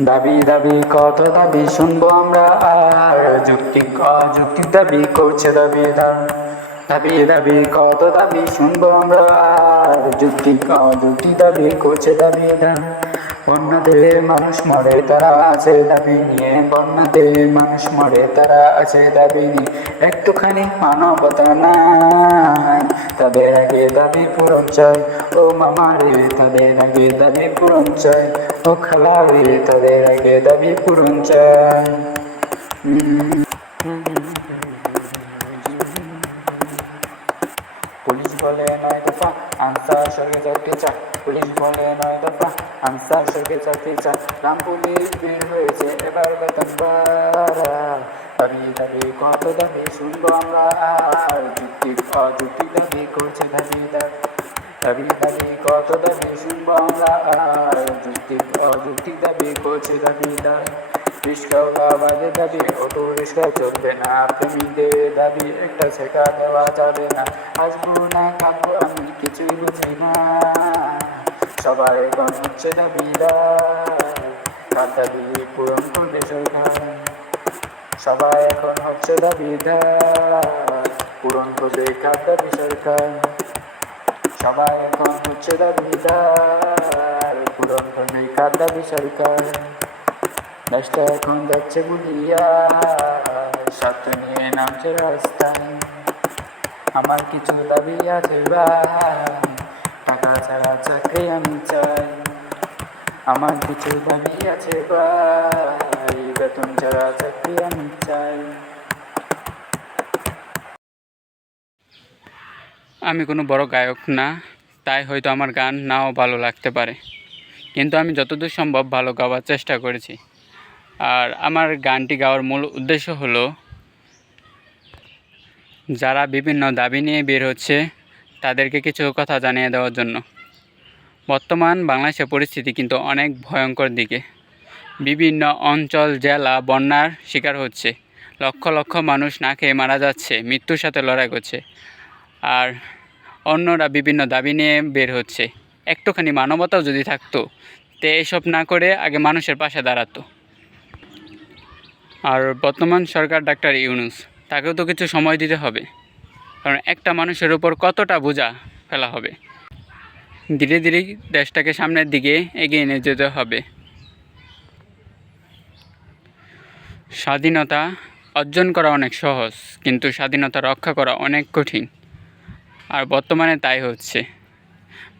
দাবি দাবি কত দাবি শুনব আমরা? আর যুক্তি অযুক্তি দাবি করছে দাবিদার। দাবি দাবি, কত দাবি শুনব আমরা? আর যুক্তি, অযুক্তি দাবি করছে দাবিদার বন্যাতে মানুষ মরে, তারা আছে দাবি নিয়ে। বন্যাতে মানুষ মরে, তারা আছে দাবি নিয়ে। একটুখানি মানবতা নাই তাদের আগে দাবি পূরণ চাই। ও মামা রে, তাদের আগে দাবি পূরণ চাই। ও খালা রে, তাদের আগে দাবি পূরণ চাই। পুলিশ বলে নয় দফা, আনসার সরকার চাকরি চাই পুলিশ বলে নয় দফা, আনসার সরকার চাকরি চাই রাম পুলিশ বের হয়েছে এবার বেতন দাবি দাবি, কত দাবি শুনব আমরা? যুক্তি অযুক্তি দাবি করছে দাবিদার দাবি। দাবি কত দাবি শুনব আমরা? যুক্তি অযুক্তি দাবি করছে দাবিদার রিক্সা বাবাদের দাবি অটো রিক্সা চলবে না। প্রেমীদের দাবি একটা শেখা দেওয়া যাবে না। আসব না খাব আমি কিছুই বুঝি না। সবাই এখন হচ্ছে দাবিদার তার দাবি পূরণ করবে সরকার সবাই এখন হচ্ছে দাবিদার পূরণ করবে কার দাবি সরকার। সবাই এখন হচ্ছে দাবিদার পূরণ করবে কার দাবি সরকার। দেশটা এখন যাচ্ছে বুলিয়া স্বার্থ নিয়ে নামছে রাস্তায় আমার কিছু দাবি আছে টাকা ছাড়া চাকরি আমি চাই আমার কিছু দাবি আছে ভাই বেতন ছাড়া চাকরি আমি চাই আমি কোনো বড় গায়ক না, তাই হয়তো আমার গান নাও ভালো লাগতে পারে। কিন্তু আমি যতদূর সম্ভব ভালো গাওয়ার চেষ্টা করেছি। আর আমার গানটি গাওয়ার মূল উদ্দেশ্য হলো, যারা বিভিন্ন দাবি নিয়ে বের হচ্ছে, তাদেরকে কিছু কথা জানিয়ে দেওয়ার জন্য। বর্তমান বাংলাদেশের পরিস্থিতি কিন্তু অনেক ভয়ঙ্কর দিকে। বিভিন্ন অঞ্চল, জেলা বন্যার শিকার হচ্ছে। লক্ষ লক্ষ মানুষ না খেয়ে মারা যাচ্ছে, মৃত্যুর সাথে লড়াই করছে। আর অন্যরা বিভিন্ন দাবি নিয়ে বের হচ্ছে। একটুখানি মানবতাও যদি থাকতো, তে এসব না করে আগে মানুষের পাশে দাঁড়াতো। আর বর্তমান সরকার ডাক্তার ইউনুস, তাকেও তো কিছু সময় দিতে হবে। কারণ একটা মানুষের উপর কতটা বোঝা ফেলা হবে। ধীরে ধীরে দেশটাকে সামনের দিকে এগিয়ে নিয়ে যেতে হবে। স্বাধীনতা অর্জন করা অনেক সহজ, কিন্তু স্বাধীনতা রক্ষা করা অনেক কঠিন। আর বর্তমানে তাই হচ্ছে।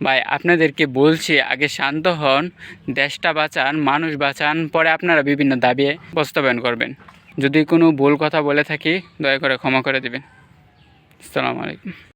ভাই, আপনাদেরকে বলছি, আগে শান্ত হন, দেশটা বাঁচান, মানুষ বাঁচান, পরে আপনারা বিভিন্ন দাবি বাস্তবায়ন করবেন। যদি কোনো ভুল কথা বলে থাকি, দয়া করে ক্ষমা করে দেবেন। আসসালামু আলাইকুম।